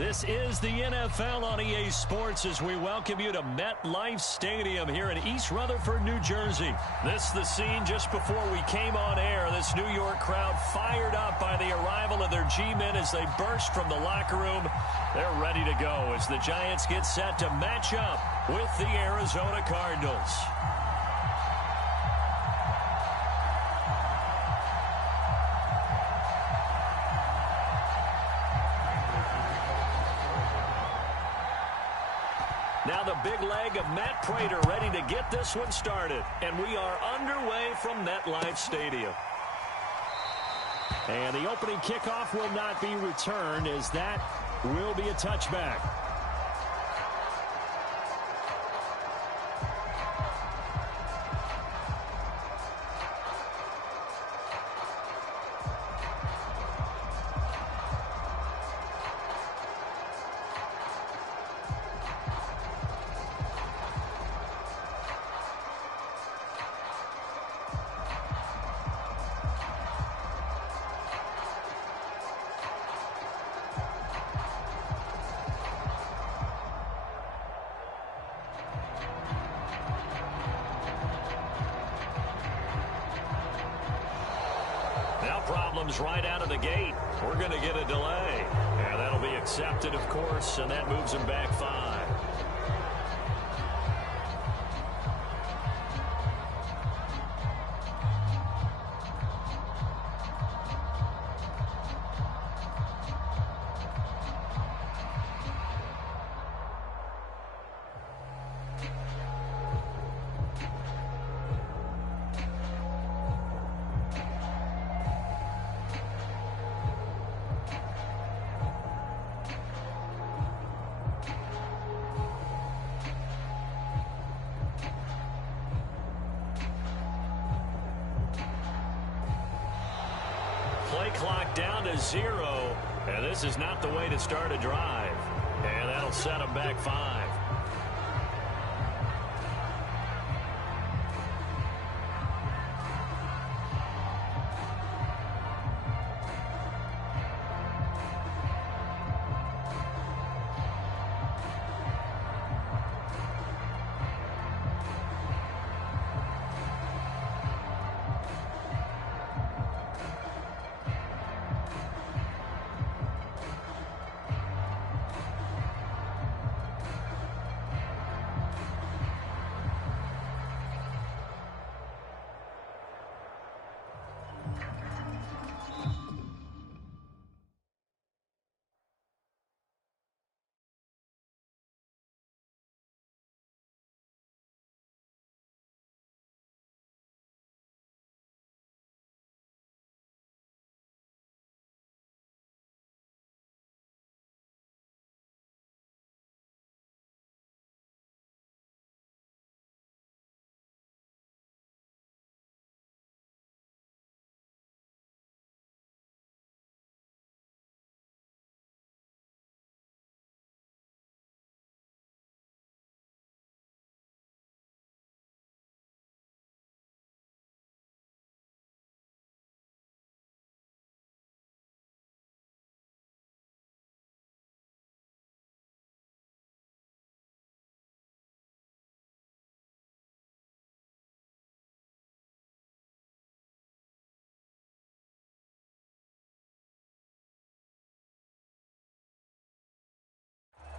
This is the NFL on EA Sports as we welcome you to MetLife Stadium here in East Rutherford, New Jersey. This is the scene just before we came on air. This New York crowd fired up by the arrival of their G-men as they burst from the locker room. They're ready to go as the Giants get set to match up with the Arizona Cardinals. Now the big leg of Matt Prater ready to get this one started. And we are underway from MetLife Stadium. And the opening kickoff will not be returned as that will be a touchback. Problems right out of the gate. We're going to get a delay. And that'll be accepted, of course, and that moves him back 5. Play clock down to 0, and this is not the way to start a drive. And that'll set him back 5.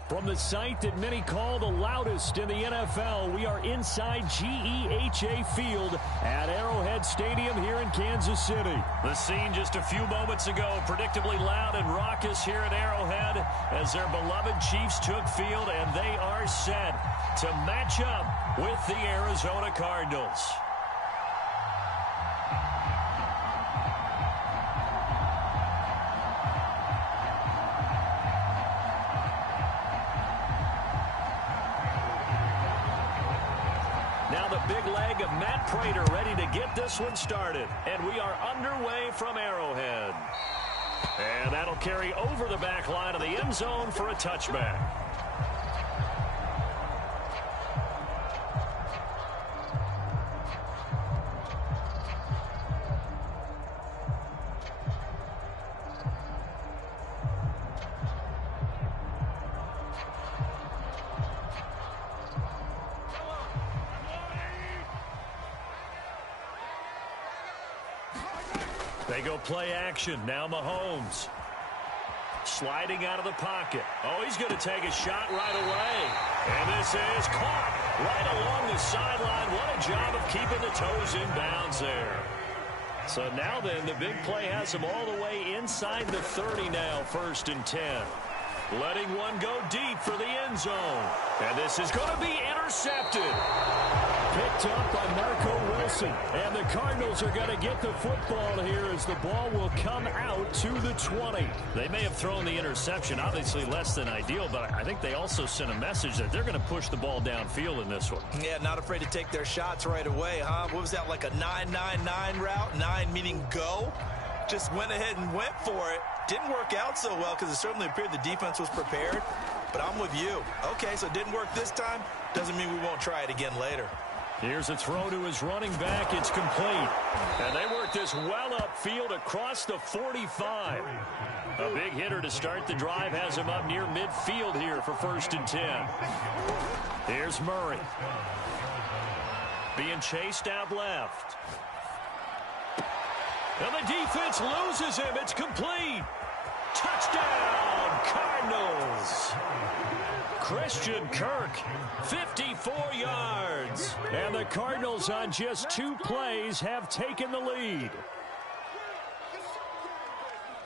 From the site that many call the loudest in the NFL, we are inside GEHA Field at Arrowhead Stadium here in Kansas City. The scene just a few moments ago, predictably loud and raucous here at Arrowhead as their beloved Chiefs took field, and they are set to match up with the Arizona Cardinals. Now the big leg of Matt Prater ready to get this one started. And we are underway from Arrowhead. And that'll carry over the back line of the end zone for a touchback. They go play action. Now Mahomes. Sliding out of the pocket. Oh, he's going to take a shot right away. And this is caught right along the sideline. What a job of keeping the toes in bounds there. So now then, the big play has him all the way inside the 30 now, 1st and 10. Letting one go deep for the end zone. And this is going to be intercepted. Picked up by Marco Wilson. And the Cardinals are going to get the football here as the ball will come out to the 20. They may have thrown the interception, obviously less than ideal, but I think they also sent a message that they're going to push the ball downfield in this one. Yeah, not afraid to take their shots right away, huh? What was that, like a 9-9-9 route? 9 meaning go? Just went ahead and went for it. Didn't work out so well because it certainly appeared the defense was prepared. But I'm with you. Okay, so it didn't work this time. Doesn't mean we won't try it again later. Here's a throw to his running back. It's complete. And they work this well upfield across the 45. A big hitter to start the drive has him up near midfield here for 1st and 10. Here's Murray. Being chased out left. And the defense loses him. It's complete. Touchdown, Cardinals. Christian Kirk, 54 yards. And the Cardinals on just 2 plays have taken the lead.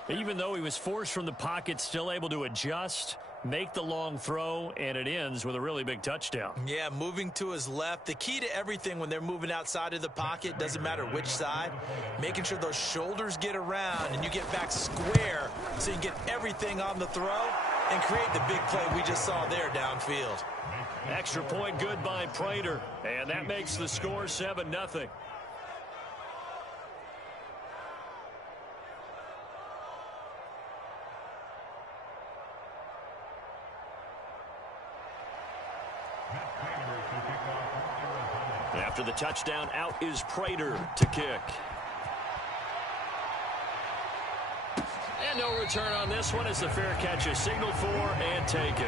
Even though he was forced from the pocket, still able to adjust, make the long throw, and it ends with a really big touchdown. Yeah, moving to his left. The key to everything when they're moving outside of the pocket, doesn't matter which side, making sure those shoulders get around and you get back square so you get everything on the throw and create the big play we just saw there downfield. Extra point good by Prater, and that makes the score 7-0. After the touchdown, out is Prater to kick. And no return on this one as the fair catch is signaled for and taken.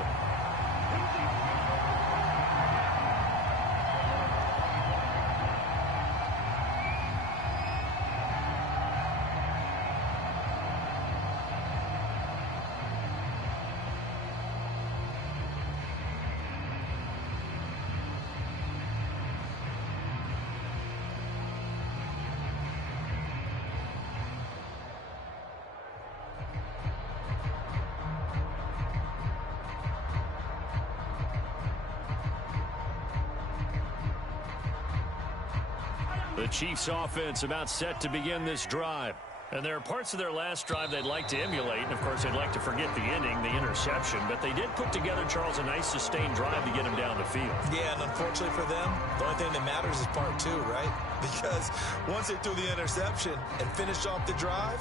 The Chiefs offense about set to begin this drive. And there are parts of their last drive they'd like to emulate. And, of course, they'd like to forget the ending, the interception. But they did put together, Charles, a nice sustained drive to get him down the field. Yeah, and unfortunately for them, the only thing that matters is part 2, right? Because once they threw the interception and finished off the drive,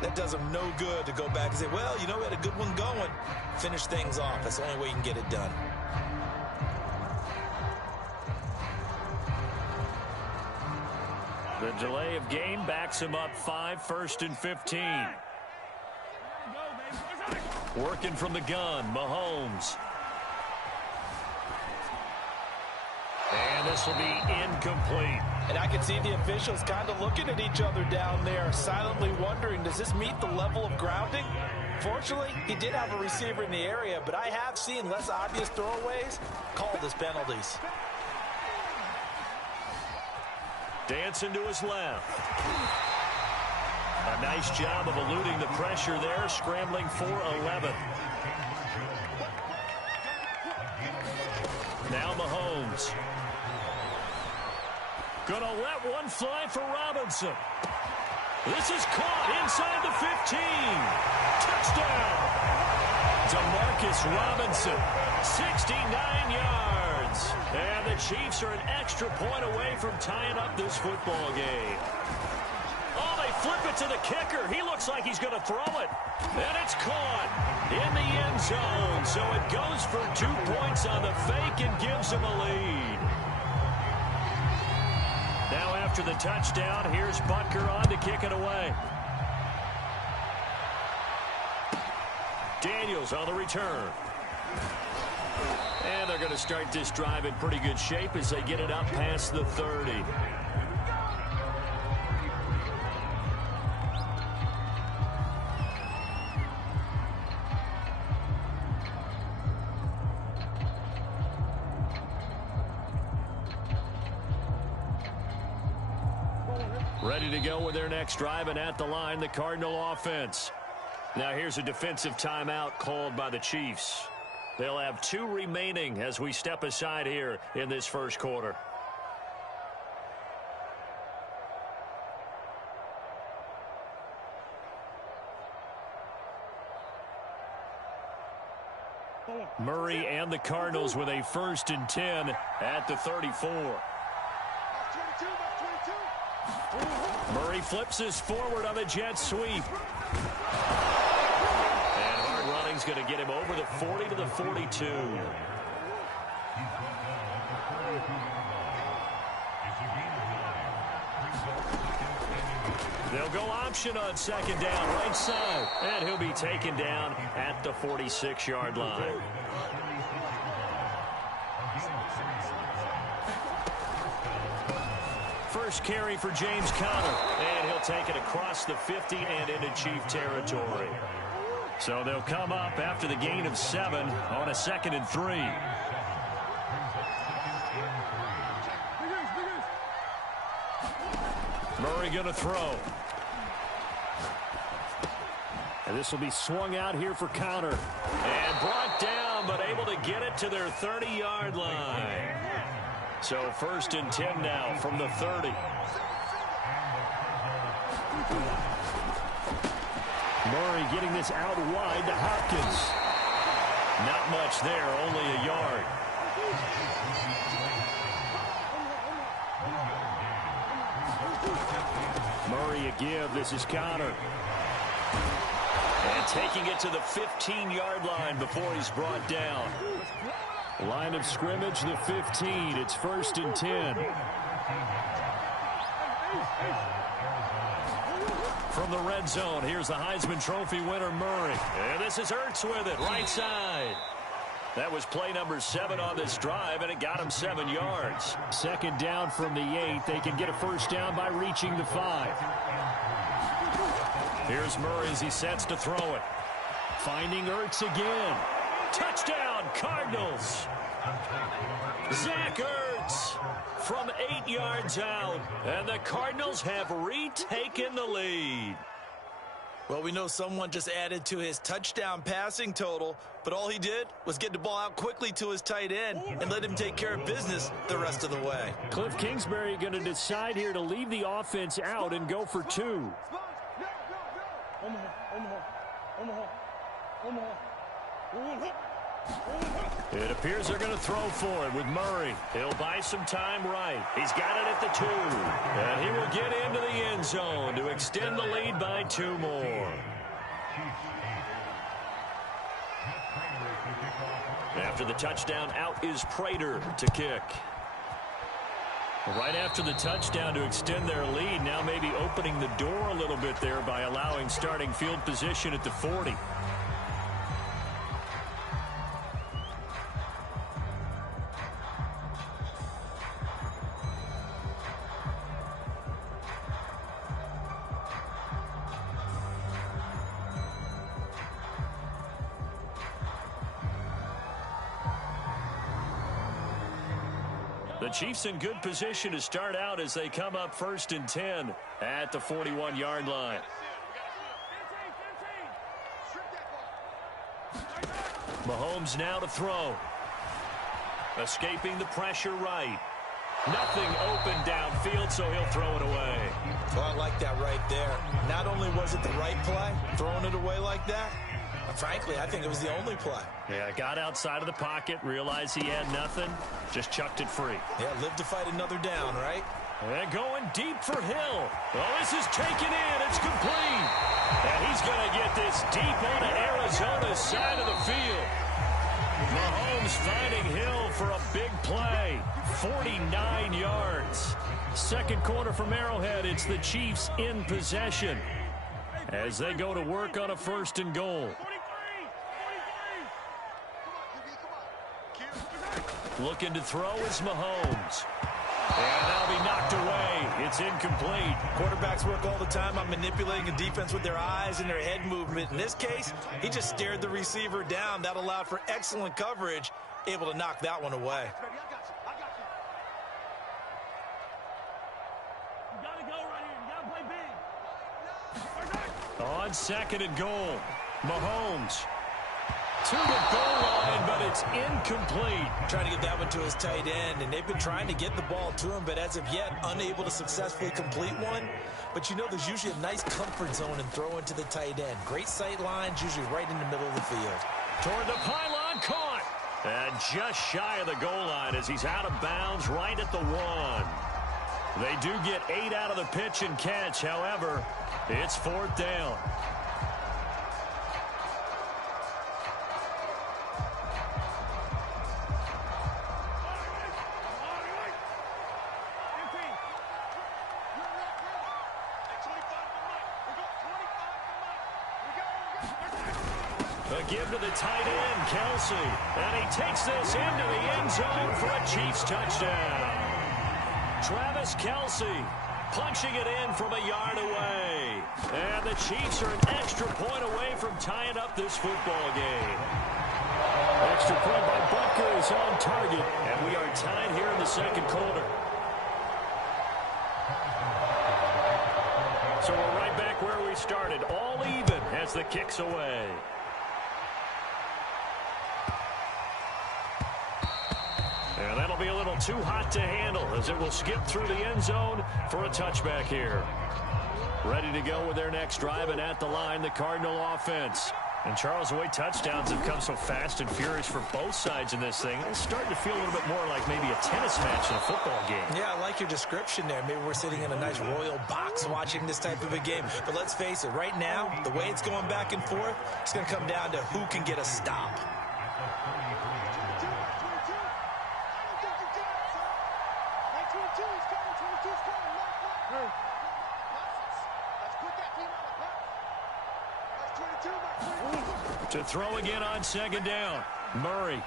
that does them no good to go back and say, well, you know, we had a good one going. Finish things off. That's the only way you can get it done. The delay of game backs him up 5, 1st and 15. Working from the gun, Mahomes. And this will be incomplete. And I can see the officials kind of looking at each other down there, silently wondering, does this meet the level of grounding? Fortunately, he did have a receiver in the area, but I have seen less obvious throwaways called as penalties. Dancing to his left. A nice job of eluding the pressure there, scrambling for 11. Now Mahomes. Gonna let one fly for Robinson. This is caught inside the 15. Touchdown. Demarcus Robinson, 69 yards. And the Chiefs are an extra point away from tying up this football game. Oh, they flip it to the kicker. He looks like he's going to throw it. And it's caught in the end zone. So it goes for 2 points on the fake and gives him a lead. Now after the touchdown, here's Butker on to kick it away. Daniels on the return. And they're going to start this drive in pretty good shape as they get it up past the 30. Ready to go with their next drive, and at the line, the Cardinal offense. Now here's a defensive timeout called by the Chiefs. They'll have 2 remaining as we step aside here in this first quarter. Murray and the Cardinals with a 1st and 10 at the 34. Murray flips this forward on a jet sweep. And hard running's going to get him over the 40 to the 42. They'll go option on 2nd down, right side. And he'll be taken down at the 46-yard line. First carry for James Conner. And he'll take it across the 50 and into Chief territory. So they'll come up after the gain of 7 on a 2nd and 3. Murray going to throw. And this will be swung out here for Conner. And brought down, but able to get it to their 30-yard line. So 1st and 10 now from the 30. Murray getting this out wide to Hopkins. Not much there, only a yard. Murray a give. This is Conner. And taking it to the 15-yard line before he's brought down. Line of scrimmage, the 15. It's 1st and 10. From the red zone, here's the Heisman Trophy winner, Murray. And this is Ertz with it, right side. That was play number 7 on this drive, and it got him 7 yards. 2nd down from the 8. They can get a 1st down by reaching the 5. Here's Murray as he sets to throw it. Finding Ertz again. Touchdown, Cardinals. Zach Ertz from 8 yards out, and the Cardinals have retaken the lead. Well, we know someone just added to his touchdown passing total, but all he did was get the ball out quickly to his tight end and let him take care of business the rest of the way. Cliff Kingsbury going to decide here to leave the offense out and go for 2. It appears they're going to throw for it with Murray. He'll buy some time right. He's got it at the 2. And he will get into the end zone to extend the lead by 2 more. After the touchdown, out is Prater to kick. Right after the touchdown to extend their lead, now maybe opening the door a little bit there by allowing starting field position at the 40. The Chiefs in good position to start out as they come up 1st and 10 at the 41-yard line. Mahomes now to throw. Escaping the pressure right. Nothing open downfield, so he'll throw it away. Well, I like that right there. Not only was it the right play, throwing it away like that, frankly, I think it was the only play. Yeah, got outside of the pocket, realized he had nothing, just chucked it free. Yeah, live to fight another down, right? And going deep for Hill. Oh, this is taken in. It's complete. And he's going to get this deep onto Arizona's side of the field. Mahomes finding Hill for a big play. 49 yards. 2nd quarter from Arrowhead. It's the Chiefs in possession as they go to work on a 1st and goal. Looking to throw is Mahomes. And that'll be knocked away. It's incomplete. Quarterbacks work all the time on manipulating a defense with their eyes and their head movement. In this case, he just stared the receiver down. That allowed for excellent coverage, able to knock that one away. on 2nd and goal. Mahomes to the goal line, but it's incomplete. Trying to get that one to his tight end, and they've been trying to get the ball to him, but as of yet, unable to successfully complete one. But you know there's usually a nice comfort zone in throwing to the tight end. Great sight lines, usually right in the middle of the field. Toward the pylon, caught. And just shy of the goal line as he's out of bounds right at the 1. They do get 8 out of the pitch and catch. However, it's 4th down. A give to the tight end, Kelsey. And he takes this into the end zone for a Chiefs touchdown. Travis Kelsey punching it in from a yard away. And the Chiefs are an extra point away from tying up this football game. Extra point by Butker is on target. And we are tied here in the 2nd quarter. So we're right back where we started. All even as the kick's away. And that'll be a little too hot to handle as it will skip through the end zone for a touchback here. Ready to go with their next drive, and at the line, the Cardinal offense. And Charles, the way touchdowns have come so fast and furious for both sides in this thing, it's starting to feel a little bit more like maybe a tennis match in a football game. Yeah, I like your description there. Maybe we're sitting in a nice royal box watching this type of a game. But let's face it, right now, the way it's going back and forth, it's going to come down to who can get a stop. To throw again on 2nd down. Murray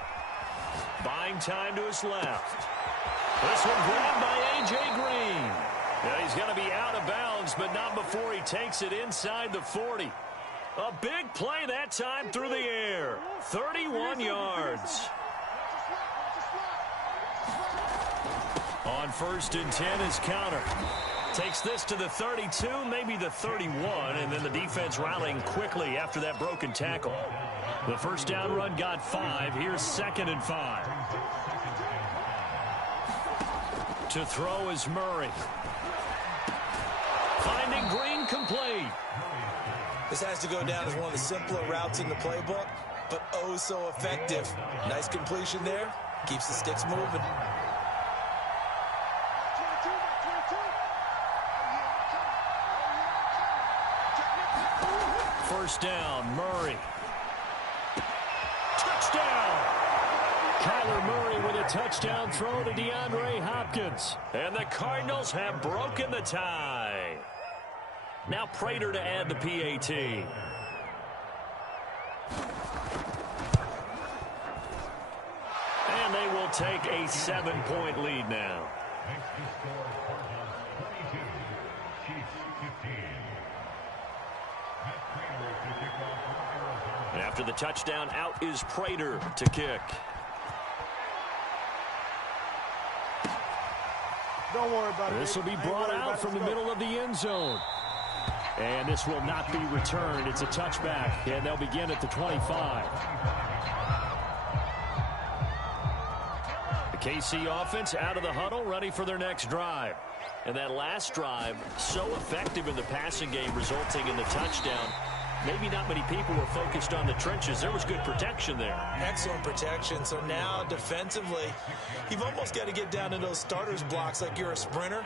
buying time to his left. This one grabbed by A.J. Green. Now he's going to be out of bounds, but not before he takes it inside the 40. A big play that time through the air. 31 yards. On 1st and 10 is counter. Takes this to the 32, maybe the 31, and then the defense rallying quickly after that broken tackle. The 1st down run got 5. Here's 2nd and 5. To throw is Murray. Finding Green complete. This has to go down as one of the simpler routes in the playbook, but oh so effective. Nice completion there. Keeps the sticks moving. 1st down, Murray. Touchdown! Kyler Murray with a touchdown throw to DeAndre Hopkins. And the Cardinals have broken the tie. Now Prater to add the PAT. And they will take a 7-point lead now. After the touchdown, out is Prater to kick. Don't worry about it. This will be brought out from the middle of the end zone. And this will not be returned. It's a touchback, and they'll begin at the 25. The KC offense out of the huddle, ready for their next drive. And that last drive, so effective in the passing game, resulting in the touchdown. Maybe not many people were focused on the trenches. There was good protection there. Excellent protection. So now defensively, you've almost got to get down to those starters blocks like you're a sprinter.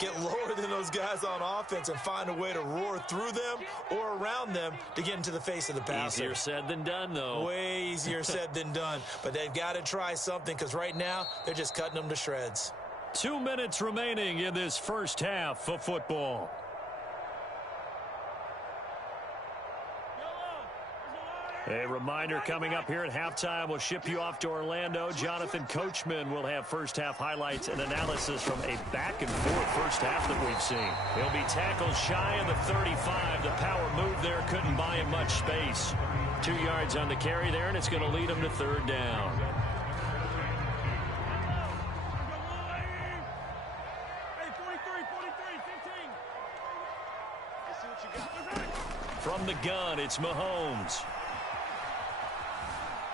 Get lower than those guys on offense and find a way to roar through them or around them to get into the face of the passer. Easier said than done, though. Way easier said than done. But they've got to try something because right now they're just cutting them to shreds. 2 minutes remaining in this first half of football. A reminder coming up here at halftime. We'll ship you off to Orlando. Jonathan Coachman will have first-half highlights and analysis from a back-and-forth first half that we've seen. He'll be tackled shy of the 35. The power move there couldn't buy him much space. 2 yards on the carry there, and it's going to lead him to 3rd down. From from the gun, it's Mahomes.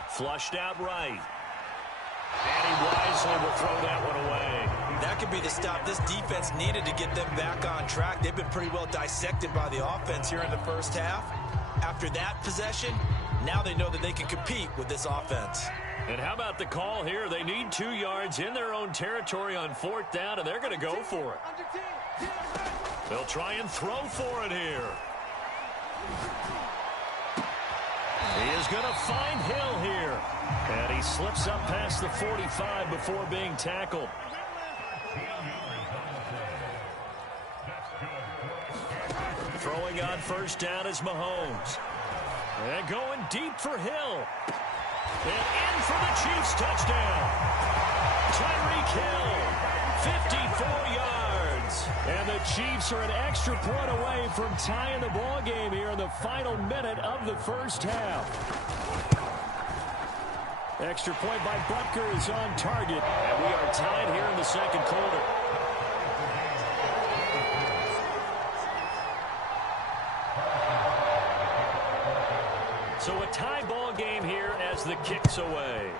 Flushed out right. And he wisely will throw that one away. That could be the stop this defense needed to get them back on track. They've been pretty well dissected by the offense here in the first half. After that possession, now they know that they can compete with this offense. And how about the call here? They need 2 yards in their own territory on 4th down, and they're going to go for it. They'll try and throw for it here. He is going to find Hill here. And he slips up past the 45 before being tackled. Throwing on 1st down is Mahomes. And going deep for Hill. And in for the Chiefs touchdown. Tyreek Hill, 54 yards. And the Chiefs are an extra point away from tying the ball game here in the final minute of the first half. Extra point by Butker is on target. And we are tied here in the second quarter. So a tie ball game here as the kick's away.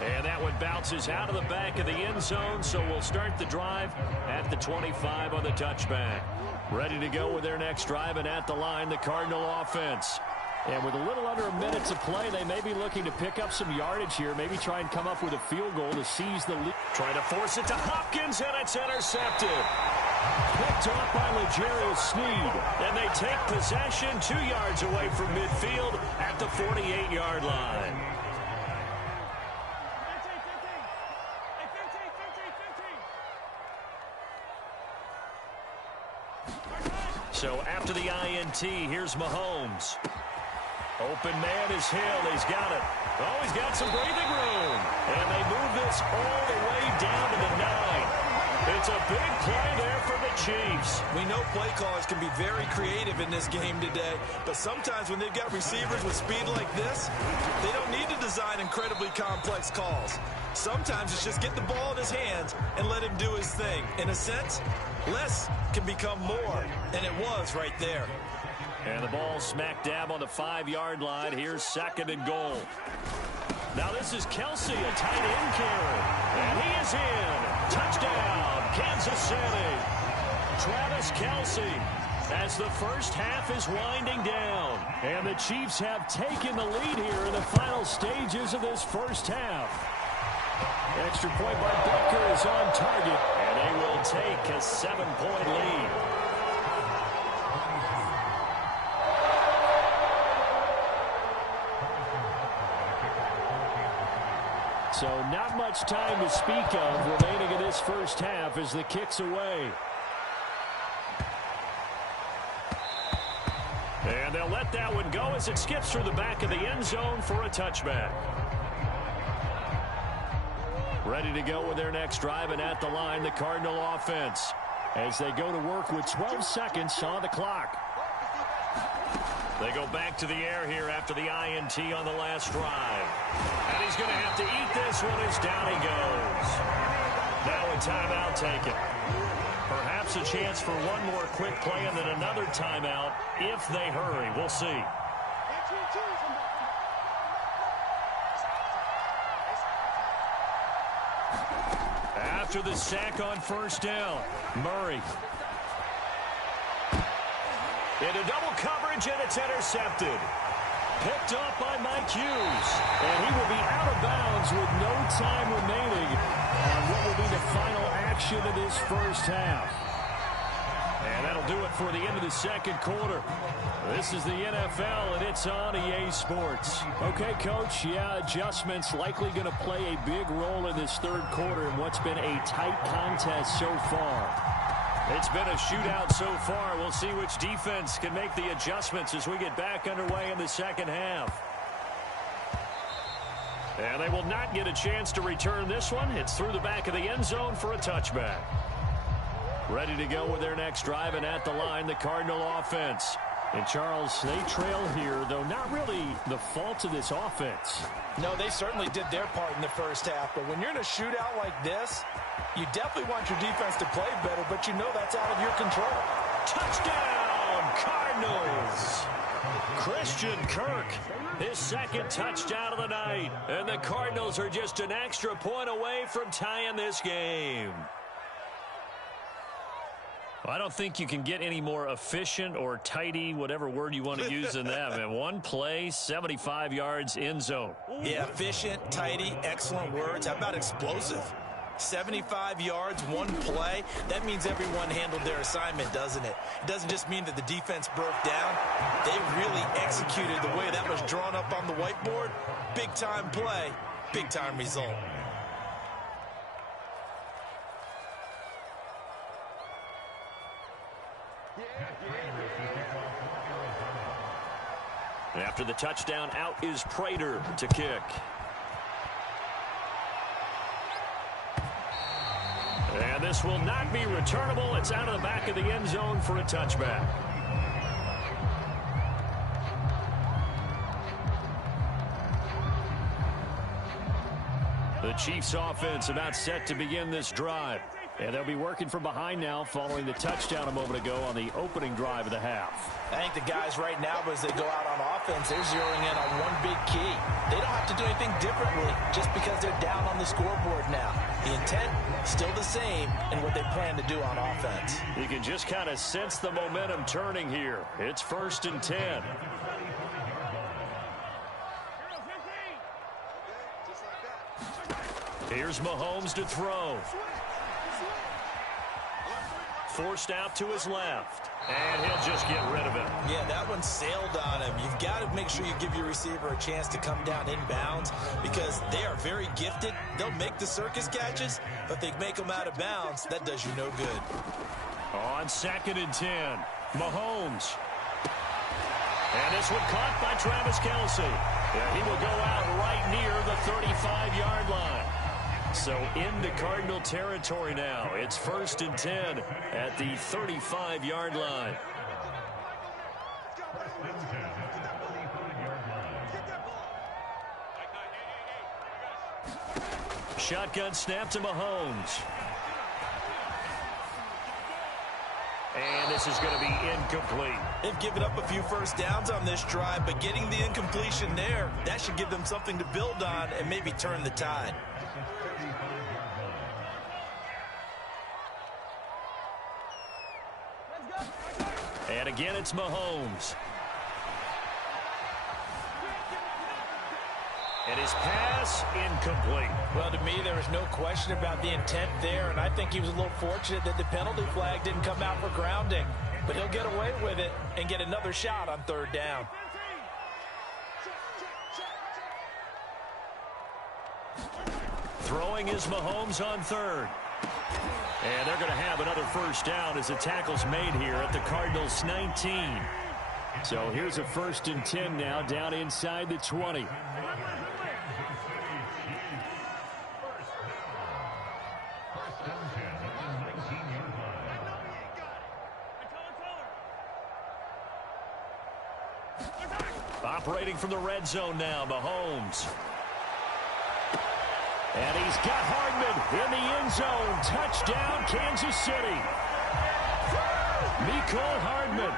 And that one bounces out of the back of the end zone, so we'll start the drive at the 25 on the touchback. Ready to go with their next drive, and at the line, the Cardinal offense. And with a little under a minute to play, they may be looking to pick up some yardage here, maybe try and come up with a field goal to seize the lead. Trying to force it to Hopkins, and it's intercepted. Picked off by L'Jarius Sneed. And they take possession 2 yards away from midfield at the 48-yard line. So after the INT, here's Mahomes. Open man is Hill. He's got it. Oh, he's got some breathing room. And they move this all the way down to the 9. It's a big play there for the Chiefs. We know play callers can be very creative in this game today, but sometimes when they've got receivers with speed like this, they don't need to design incredibly complex calls. Sometimes it's just get the ball in his hands and let him do his thing. In a sense, less can become more, and it was right there. And the ball smack dab on the 5-yard line. Here's 2nd and goal. Now this is Kelsey, a tight end carry. And he is in. Touchdown, Kansas City. Travis Kelsey as the first half is winding down. And the Chiefs have taken the lead here in the final stages of this first half. Extra point by Butker is on target. And they will take a 7-point lead. So not much time to speak of remaining in this first half as the kick's away. And they'll let that one go as it skips through the back of the end zone for a touchback. Ready to go with their next drive, and at the line, the Cardinal offense, as they go to work with 12 seconds on the clock. They go back to the air here after the INT on the last drive. And he's going to have to eat this one as down he goes. Now a timeout taken. Perhaps a chance for one more quick play and then another timeout if they hurry. We'll see. After the sack on 1st down, Murray. Into double coverage, and it's intercepted. Picked off by Mike Hughes. And he will be out of bounds with no time remaining on what will be the final action of this first half. And that'll do it for the end of the second quarter. This is the NFL, and it's on EA Sports. Okay, Coach, yeah, adjustments likely going to play a big role in this third quarter in what's been a tight contest so far. It's been a shootout so far. We'll see which defense can make the adjustments as we get back underway in the second half. And they will not get a chance to return this one. It's through the back of the end zone for a touchback. Ready to go with their next drive, and at the line, the Cardinal offense. And, Charles, they trail here, though not really the fault of this offense. No, they certainly did their part in the first half. But when you're in a shootout like this, you definitely want your defense to play better, but you know that's out of your control. Touchdown, Cardinals! Christian Kirk, his second touchdown of the night. And the Cardinals are just an extra point away from tying this game. I don't think you can get any more efficient or tidy, whatever word you want to use in that. Man, one play, 75 yards, end zone. Yeah, efficient, tidy, excellent words. How about explosive? 75 yards, one play. That means everyone handled their assignment, doesn't it? It doesn't just mean that the defense broke down. They really executed the way that was drawn up on the whiteboard. Big-time play, big-time result. After the touchdown, out is Prater to kick. And this will not be returnable. It's out of the back of the end zone for a touchback. The Chiefs offense about set to begin this drive. And they'll be working from behind now following the touchdown a moment ago on the opening drive of the half. I think the guys right now, as they go out on offense, they're zeroing in on one big key. They don't have to do anything differently just because they're down on the scoreboard now. The intent, still the same in what they plan to do on offense. You can just kind of sense the momentum turning here. It's 1st and 10. Here's Mahomes to throw. Forced out to his left. And he'll just get rid of it. Yeah, that one sailed on him. You've got to make sure you give your receiver a chance to come down inbounds because they are very gifted. They'll make the circus catches, but if they make them out of bounds, that does you no good. On 2nd and 10, Mahomes. And this one caught by Travis Kelce. Yeah, he will go out right near the 35-yard line. So into Cardinal territory now. It's 1st and 10 at the 35-yard line. Shotgun snap to Mahomes. And this is going to be incomplete. They've given up a few first downs on this drive, but getting the incompletion there, that should give them something to build on and maybe turn the tide. And again, it's Mahomes. And his pass, incomplete. Well, to me, there is no question about the intent there, and I think he was a little fortunate that the penalty flag didn't come out for grounding. But he'll get away with it and get another shot on 3rd down. Throwing is Mahomes on 3rd. And they're going to have another first down as the tackle's made here at the Cardinals' 19. So here's a 1st and 10 now down inside the 20. Operating from the red zone now, Mahomes. And he's got Hardman in the end zone. Touchdown, Kansas City. Mecole Hardman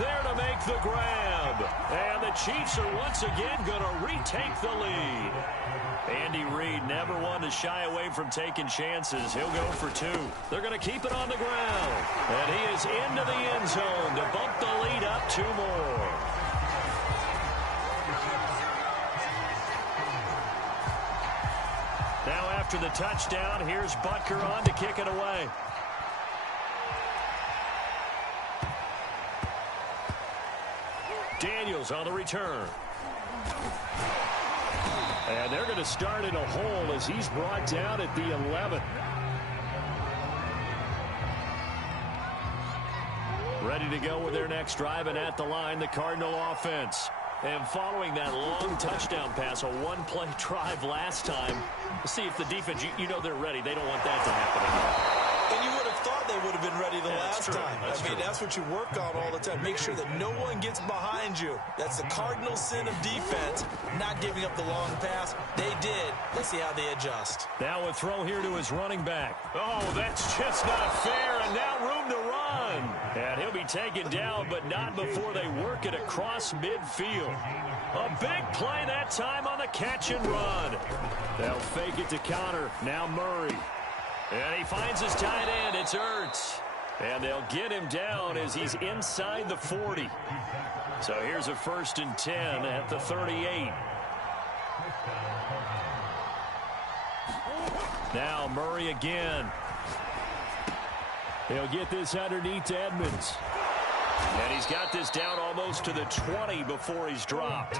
there to make the grab. And the Chiefs are once again going to retake the lead. Andy Reid never one to shy away from taking chances. He'll go for 2. They're going to keep it on the ground. And he is into the end zone to bump the lead up 2 more. Now after the touchdown, here's Butker on to kick it away. Daniels on the return. And they're going to start in a hole as he's brought down at the 11. Ready to go with their next drive, and at the line, the Cardinal offense. And following that long touchdown pass, a one-play drive last time, we'll see if the defense, you know they're ready. They don't want that to happen again. And you would have thought they they would have been ready the last time. I mean, that's what you work on all the time. Make sure that no one gets behind you. That's the cardinal sin of defense, not giving up the long pass. They did. Let's see how they adjust. Now a throw here to his running back. Oh, that's just not fair, and now room to run. And he'll be taken down, but not before they work it across midfield. A big play that time on the catch and run. They'll fake it to counter. Now Murray. And he finds his tight end. It's Ertz. And they'll get him down as he's inside the 40. So here's a 1st and 10 at the 38. Now Murray again. He'll get this underneath to Edmonds. And he's got this down almost to the 20 before he's dropped.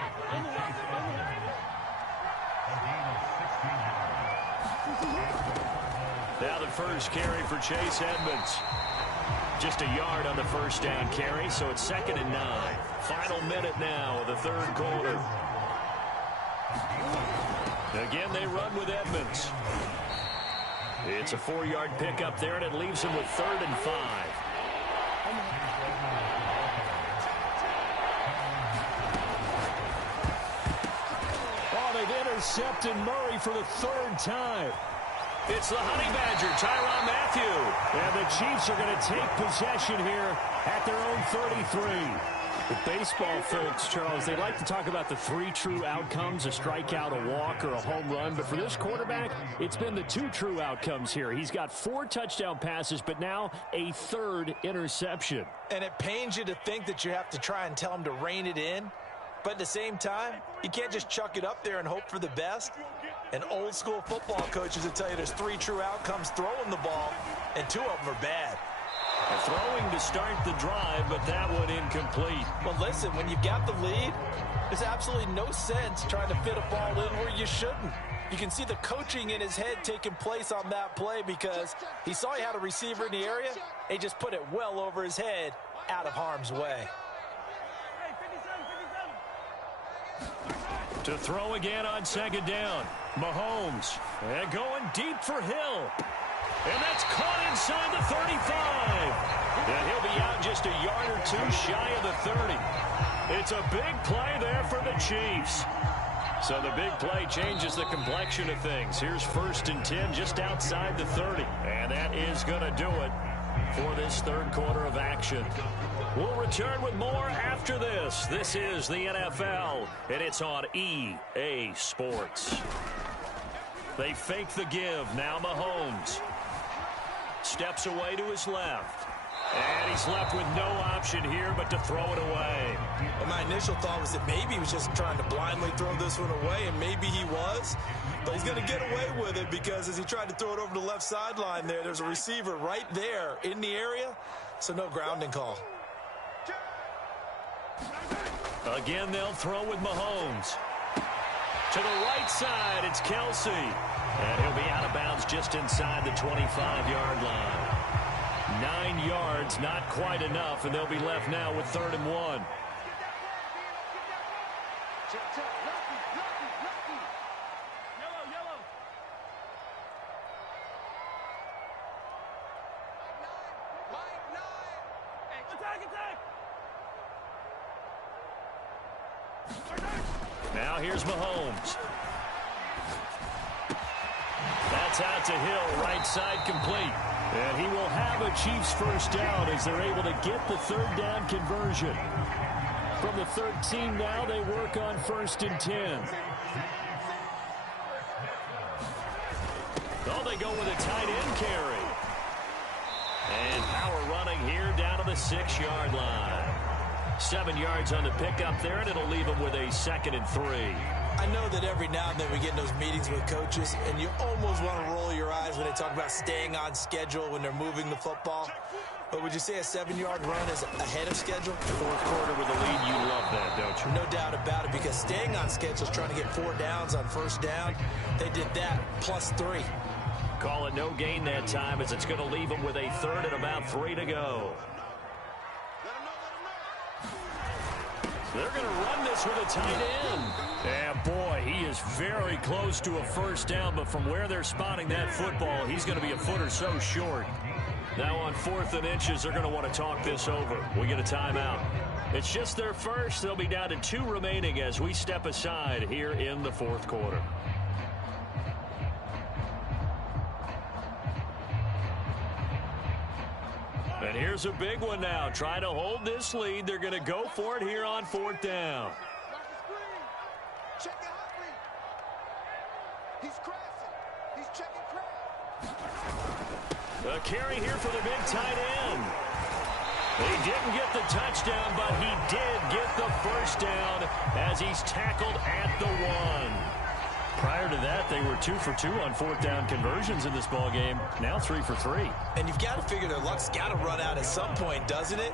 Now the first carry for Chase Edmonds. Just a yard on the first down carry, so it's 2nd and 9. Final minute now of the 3rd quarter. Again, they run with Edmonds. It's a 4-yard pickup there, and it leaves him with 3rd and 5. Oh, they've intercepted Murray for the 3rd time. It's the Honey Badger, Tyrann Mathieu. And the Chiefs are going to take possession here at their own 33. With baseball folks, Charles, they like to talk about the 3 true outcomes, a strikeout, a walk, or a home run. But for this quarterback, it's been the 2 true outcomes here. He's got 4 touchdown passes, but now a 3rd interception. And it pains you to think that you have to try and tell him to rein it in. But at the same time, you can't just chuck it up there and hope for the best. And old school football coaches will tell you there's 3 true outcomes throwing the ball, and 2 of them are bad. Throwing to start the drive, but that one incomplete. Well, listen, when you've got the lead, there's absolutely no sense trying to fit a ball in where you shouldn't. You can see the coaching in his head taking place on that play because he saw he had a receiver in the area. He just put it well over his head, out of harm's way. To throw again on 2nd down. Mahomes. And going deep for Hill. And that's caught inside the 35. And he'll be out just a yard or 2 shy of the 30. It's a big play there for the Chiefs. So the big play changes the complexion of things. Here's 1st and 10 just outside the 30. And that is going to do it for this 3rd quarter of action. We'll return with more after this. This is the NFL, and it's on EA Sports. They fake the give. Now Mahomes steps away to his left. And he's left with no option here but to throw it away. Well, my initial thought was that maybe he was just trying to blindly throw this one away, and maybe he was. But he's going to get away with it because as he tried to throw it over the left sideline there's a receiver right there in the area, so no grounding call. Again, they'll throw with Mahomes. To the right side, it's Kelsey. And he'll be out of bounds just inside the 25-yard line. 9 yards, not quite enough, and they'll be left now with 3rd and 1. Now here's Mahomes. That's out to Hill, right side complete. And he will have a Chiefs 1st down as they're able to get the 3rd down conversion. From the 13 now, they work on 1st and 10. Oh, they go with a tight end carry. And power running here down to the 6-yard line. 7 yards on the pickup there, and it'll leave them with a 2nd and 3. I know that every now and then we get in those meetings with coaches, and you almost want to roll your eyes when they talk about staying on schedule when they're moving the football. But would you say a 7-yard run is ahead of schedule? 4th quarter with a lead, you love that, don't you? No doubt about it, because staying on schedule is trying to get 4 downs on 1st down. They did that plus 3. Call it no gain that time as it's going to leave them with a 3rd and about 3 to go. They're going to run this with a tight end. And boy, he is very close to a 1st down, but from where they're spotting that football, he's going to be a foot or so short. Now on 4th and inches, they're going to want to talk this over. We get a timeout. It's just their first. They'll be down to 2 remaining as we step aside here in the 4th quarter. And here's a big one now. Trying to hold this lead. They're going to go for it here on 4th down. Check it out, he's crashing. He's checking crash. A carry here for the big tight end. He didn't get the touchdown, but he did get the first down as he's tackled at the 1. Prior to that, they were 2 for 2 on 4th down conversions in this ball game. Now 3 for 3. And you've got to figure their luck's got to run out at some point, doesn't it?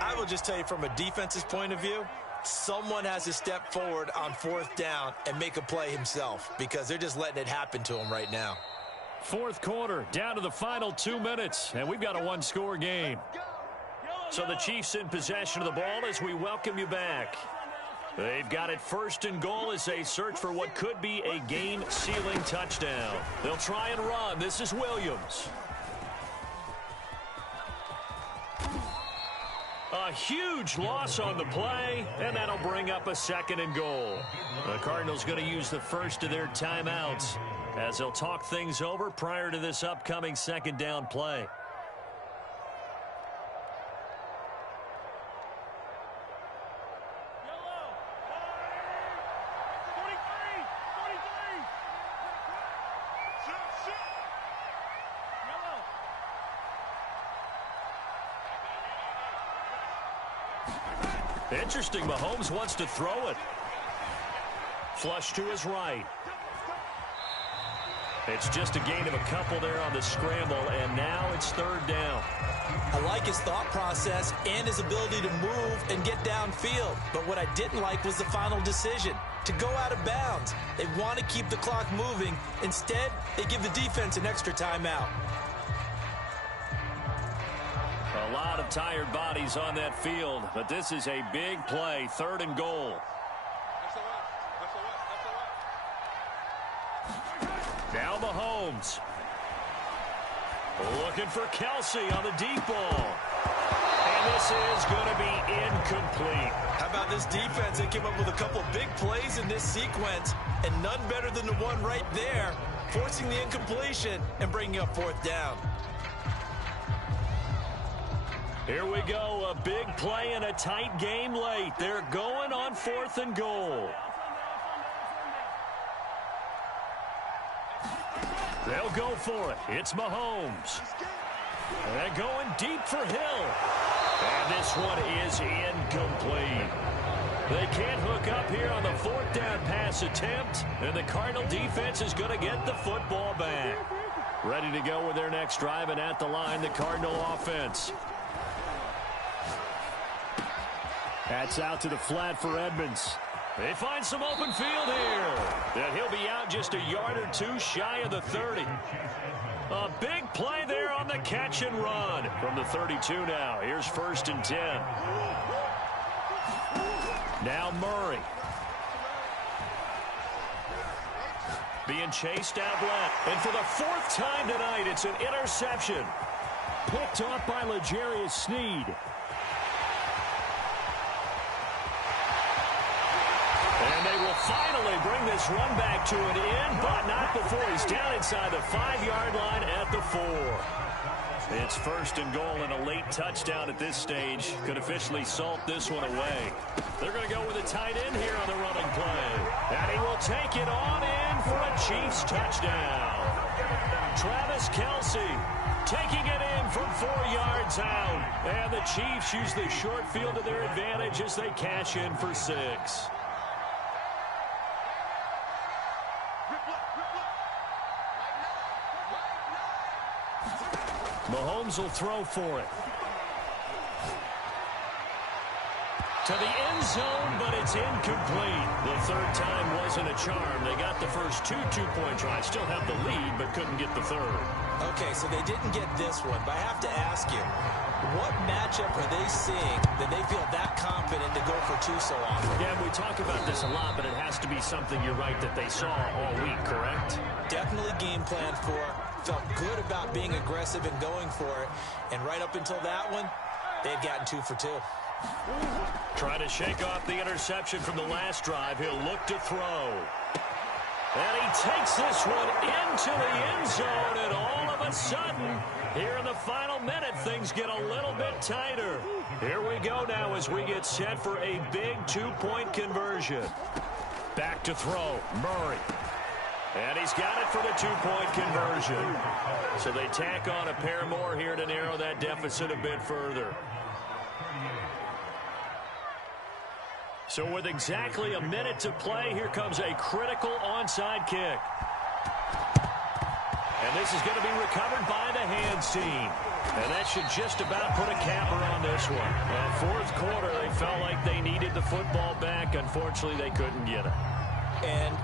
I will just tell you from a defense's point of view, someone has to step forward on 4th down and make a play himself because they're just letting it happen to him right now. 4th quarter, down to the final 2 minutes, and we've got a 1-score game. So the Chiefs in possession of the ball as we welcome you back. They've got it 1st and goal as they search for what could be a game-sealing touchdown. They'll try and run. This is Williams. A huge loss on the play, and that'll bring up a 2nd and goal. The Cardinals going to use the first of their timeouts as they'll talk things over prior to this upcoming 2nd down play. Interesting, Mahomes wants to throw it. Flush to his right. It's just a gain of a couple there on the scramble, and now it's 3rd down. I like his thought process and his ability to move and get downfield. But what I didn't like was the final decision, to go out of bounds. They want to keep the clock moving. Instead, they give the defense an extra timeout. A lot of tired bodies on that field, but this is a big play, 3rd and goal. Now Mahomes. Looking for Kelsey on the deep ball. And this is going to be incomplete. How about this defense? They came up with a couple of big plays in this sequence, and none better than the one right there, forcing the incompletion and bringing up 4th down. Here we go, a big play in a tight game late. They're going on 4th and goal. They'll go for it. It's Mahomes. They're going deep for Hill. And this one is incomplete. They can't hook up here on the 4th down pass attempt, and the Cardinal defense is going to get the football back. Ready to go with their next drive, and at the line, the Cardinal offense. That's out to the flat for Edmonds. They find some open field here. And he'll be out just a yard or 2 shy of the 30. A big play there on the catch and run. From the 32 now. Here's 1st and 10. Now Murray. Being chased out left. And for the 4th time tonight, it's an interception. Picked off by L'Jarius Sneed. And they will finally bring this run back to an end, but not before he's down inside the 5-yard line at the 4. It's 1st and goal, and a late touchdown at this stage could officially salt this one away. They're going to go with a tight end here on the running play. And he will take it on in for a Chiefs touchdown. Travis Kelce taking it in from 4 yards out. And the Chiefs use the short field to their advantage as they cash in for 6. Mahomes will throw for it. To the end zone, but it's incomplete. The 3rd time wasn't a charm. They got the first 2 two-point tries. Still have the lead, but couldn't get the 3rd. Okay, so they didn't get this one, but I have to ask you, what matchup are they seeing that they feel that confident to go for 2 so often? Yeah, we talk about this a lot, but it has to be something, you're right, that they saw all week, correct? Definitely game plan for. felt good about being aggressive and going for it. And right up until that one, they had gotten 2 for 2. Trying to shake off the interception from the last drive. He'll look to throw. And he takes this one into the end zone, and all of a sudden, here in the final minute, things get a little bit tighter. Here we go now as we get set for a big 2-point conversion. Back to throw, Murray. And he's got it for the 2-point conversion. So they tack on a pair more here to narrow that deficit a bit further. So with exactly a minute to play, here comes a critical onside kick. And this is going to be recovered by the hands team. And that should just about put a capper on this one. Well, fourth quarter, they felt like they needed the football back. Unfortunately, they couldn't get it. And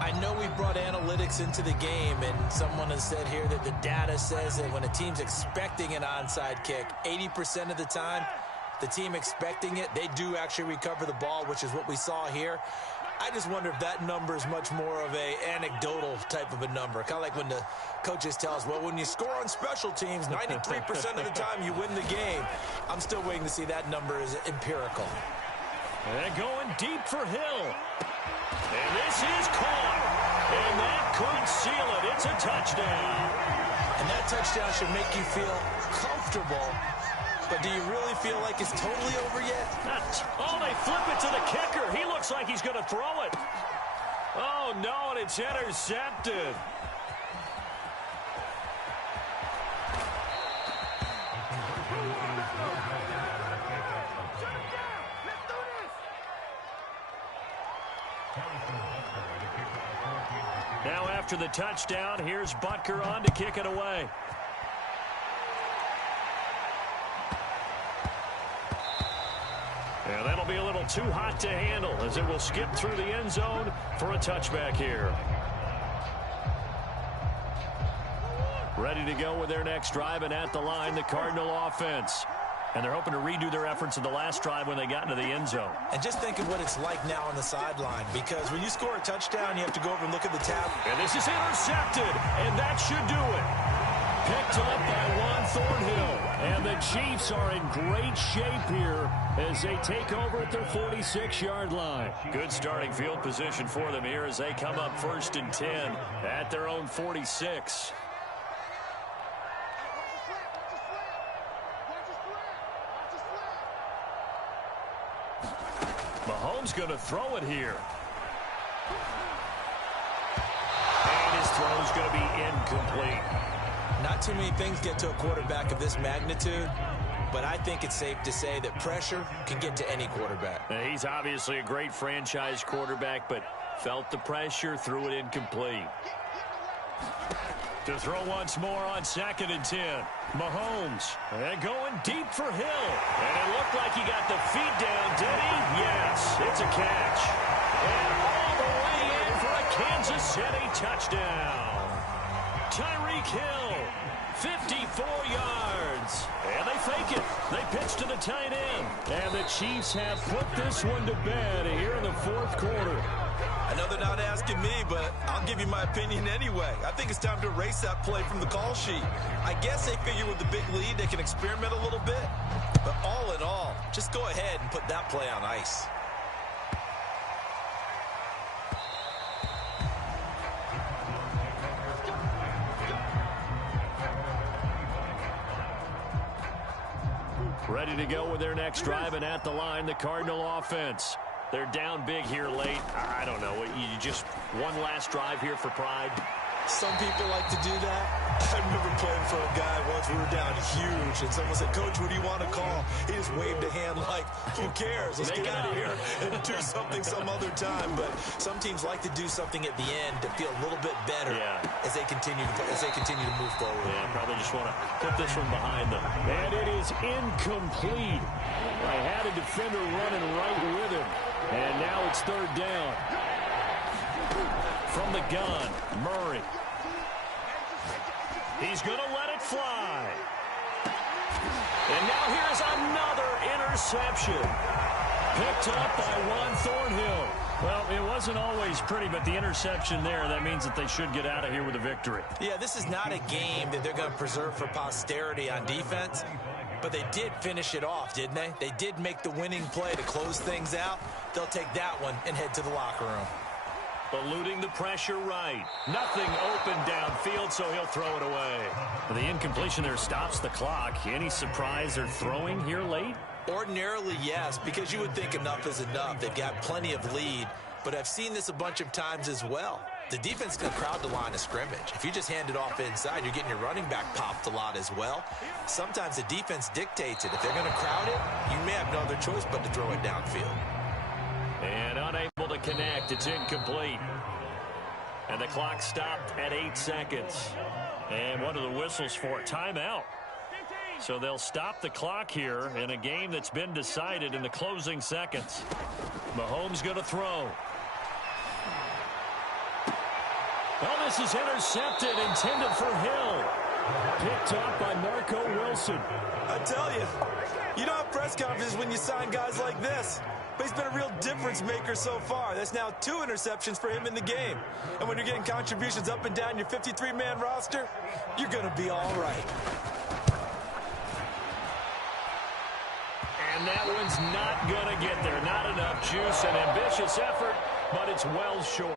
I know we brought analytics into the game, and someone has said here that the data says that when a team's expecting an onside kick, 80% of the time, the team expecting it, they do actually recover the ball, which is what we saw here. I just wonder if that number is much more of a anecdotal type of a number. Kind of like when the coaches tell us, well, when you score on special teams, 93% of the time you win the game. I'm still waiting to see that number is empirical. And going deep for Hill. And this is caught. And that could seal it. It's a touchdown. And that touchdown should make you feel comfortable. But do you really feel like it's totally over yet? Oh, they flip it to the kicker. He looks like he's going to throw it. Oh, no, and it's intercepted. Now after the touchdown, here's Butker on to kick it away. And that'll be a little too hot to handle as it will skip through the end zone for a touchback here. Ready to go with their next drive, and at the line, the Cardinal offense. And they're hoping to redo their efforts in the last drive when they got into the end zone. And just think of what it's like now on the sideline, because when you score a touchdown, you have to go over and look at the tab. And this is intercepted, and that should do it. Picked up by Juan Thornhill. And the Chiefs are in great shape here as they take over at their 46-yard line. Good starting field position for them here as they come up 1st and 10 at their own 46. Mahomes going to throw it here. And his throw's going to be incomplete. Not too many things get to a quarterback of this magnitude, but I think it's safe to say that pressure can get to any quarterback. He's obviously a great franchise quarterback, but felt the pressure, threw it incomplete. To throw once more on 2nd and 10. Mahomes. And going deep for Hill. And it looked like he got the feet down, did he? Yes, it's a catch. And all the way in for a Kansas City touchdown. Tyreek Hill, 54 yards. And they fake it. They pitch to the tight end. And the Chiefs have put this one to bed here in the 4th quarter. I know they're not asking me, but I'll give you my opinion anyway. I think it's time to erase that play from the call sheet. I guess they figure with the big lead they can experiment a little bit. But all in all, just go ahead and put that play on ice. Ready to go with their next drive, and at the line, the Cardinal offense. They're down big here late. I don't know. You just one last drive here for pride. Some people like to do that. I remember playing for a guy once. We were down huge, and someone said, "Coach, what do you want to call?" He just waved a hand like, "Who cares? Let's get out of here and do something some other time." But some teams like to do something at the end to feel a little bit better as they continue to move forward. Yeah, probably just want to put this one behind them. And it is incomplete. I had a defender running right with him, and now it's 3rd down. From the gun, Murray. He's going to let it fly. And now here's another interception. Picked up by Juan Thornhill. Well, it wasn't always pretty, but the interception there, that means that they should get out of here with a victory. Yeah, this is not a game that they're going to preserve for posterity on defense, but they did finish it off, didn't they? They did make the winning play to close things out. They'll take that one and head to the locker room. Eluding the pressure right. Nothing open downfield, so he'll throw it away. The incompletion there stops the clock. Any surprise they're throwing here late? Ordinarily, yes, because you would think enough is enough. They've got plenty of lead, but I've seen this a bunch of times as well. The defense can crowd the line of scrimmage. If you just hand it off inside, you're getting your running back popped a lot as well. Sometimes the defense dictates it. If they're going to crowd it, you may have no other choice but to throw it downfield. And unable to connect. It's incomplete. And the clock stopped at 8 seconds. And what are the whistles for? Timeout. So they'll stop the clock here in a game that's been decided in the closing seconds. Mahomes going to throw. Well, this is intercepted, intended for Hill. Picked off by Marco Wilson. I tell you, you don't have press conferences when you sign guys like this. But he's been a real difference maker so far. That's now 2 interceptions for him in the game. And when you're getting contributions up and down your 53-man roster, you're going to be all right. And that one's not going to get there. Not enough juice, and ambitious effort, but it's well short.